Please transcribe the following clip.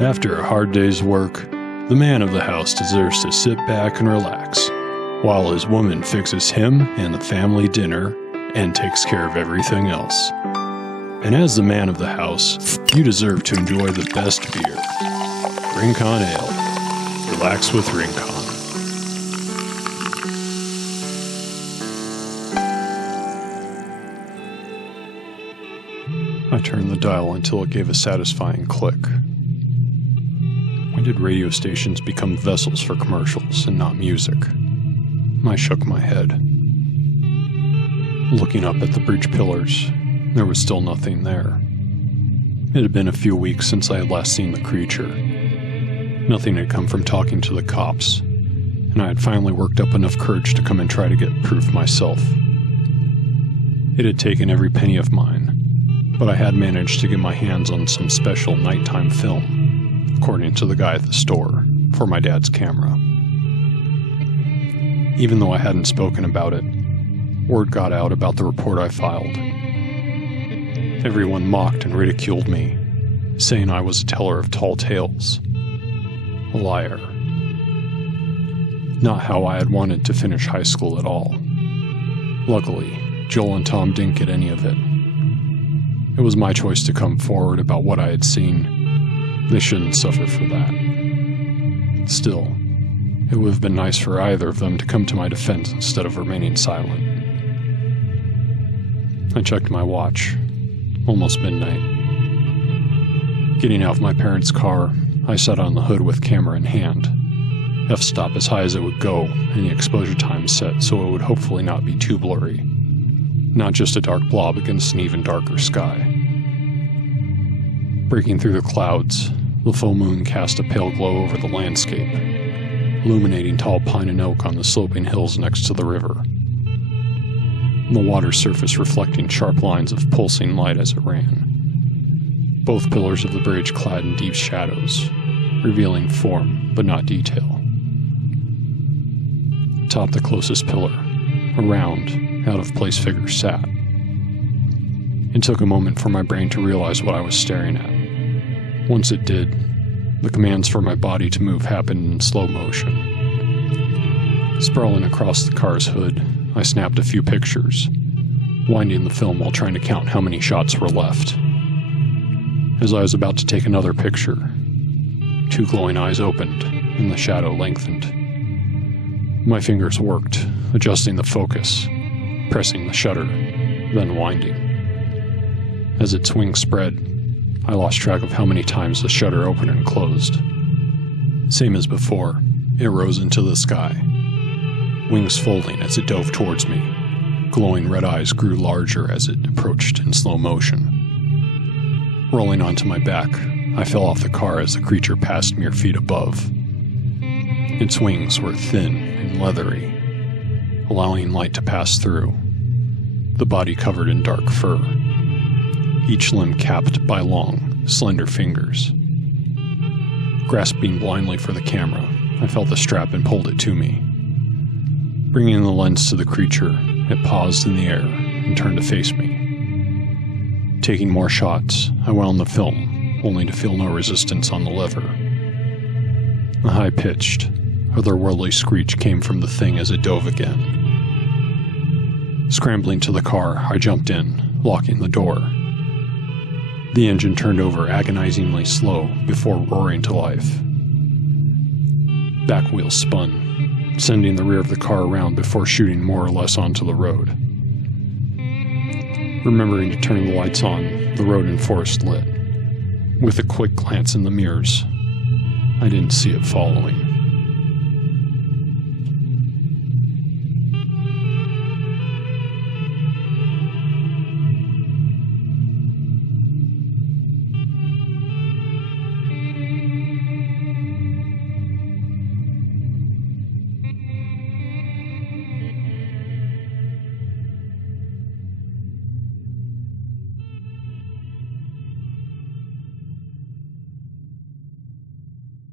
After a hard day's work, the man of the house deserves to sit back and relax, while his woman fixes him and the family dinner and takes care of everything else. And as the man of the house, you deserve to enjoy the best beer. Rincon Ale. Relax with Rincon. I turned the dial until it gave a satisfying click. When did radio stations become vessels for commercials and not music? I shook my head. Looking up at the bridge pillars, there was still nothing there. It had been a few weeks since I had last seen the creature. Nothing had come from talking to the cops, and I had finally worked up enough courage to come and try to get proof myself. It had taken every penny of mine, but I had managed to get my hands on some special nighttime film, according to the guy at the store, for my dad's camera. Even though I hadn't spoken about it, word got out about the report I filed. Everyone mocked and ridiculed me, saying I was a teller of tall tales. A liar. Not how I had wanted to finish high school at all. Luckily, Joel and Tom didn't get any of it. It was my choice to come forward about what I had seen. They shouldn't suffer for that. Still, it would have been nice for either of them to come to my defense instead of remaining silent. I checked my watch. Almost midnight. Getting out of my parents' car, I sat on the hood with camera in hand. F-stop as high as it would go, and the exposure time set so it would hopefully not be too blurry. Not just a dark blob against an even darker sky. Breaking through the clouds, the full moon cast a pale glow over the landscape, illuminating tall pine and oak on the sloping hills next to the river. The water surface reflecting sharp lines of pulsing light as it ran. Both pillars of the bridge clad in deep shadows, revealing form but not detail. Atop the closest pillar, a round, out-of-place figure sat. It took a moment for my brain to realize what I was staring at. Once it did, the commands for my body to move happened in slow motion. Sprawling across the car's hood, I snapped a few pictures, winding the film while trying to count how many shots were left. As I was about to take another picture, two glowing eyes opened, and the shadow lengthened. My fingers worked, adjusting the focus, pressing the shutter, then winding. As its wings spread, I lost track of how many times the shutter opened and closed. Same as before, it rose into the sky, wings folding as it dove towards me. Glowing red eyes grew larger as it approached in slow motion. Rolling onto my back, I fell off the car as the creature passed mere feet above. Its wings were thin and leathery, allowing light to pass through. The body covered in dark fur, each limb capped by long, slender fingers. Grasping blindly for the camera, I felt the strap and pulled it to me. Bringing the lens to the creature, it paused in the air and turned to face me. Taking more shots, I wound the film, only to feel no resistance on the lever. A high-pitched, otherworldly screech came from the thing as it dove again. Scrambling to the car, I jumped in, locking the door. The engine turned over agonizingly slow before roaring to life. Back wheels spun, sending the rear of the car around before shooting more or less onto the road. Remembering to turn the lights on, the road and forest lit. With a quick glance in the mirrors, I didn't see it following.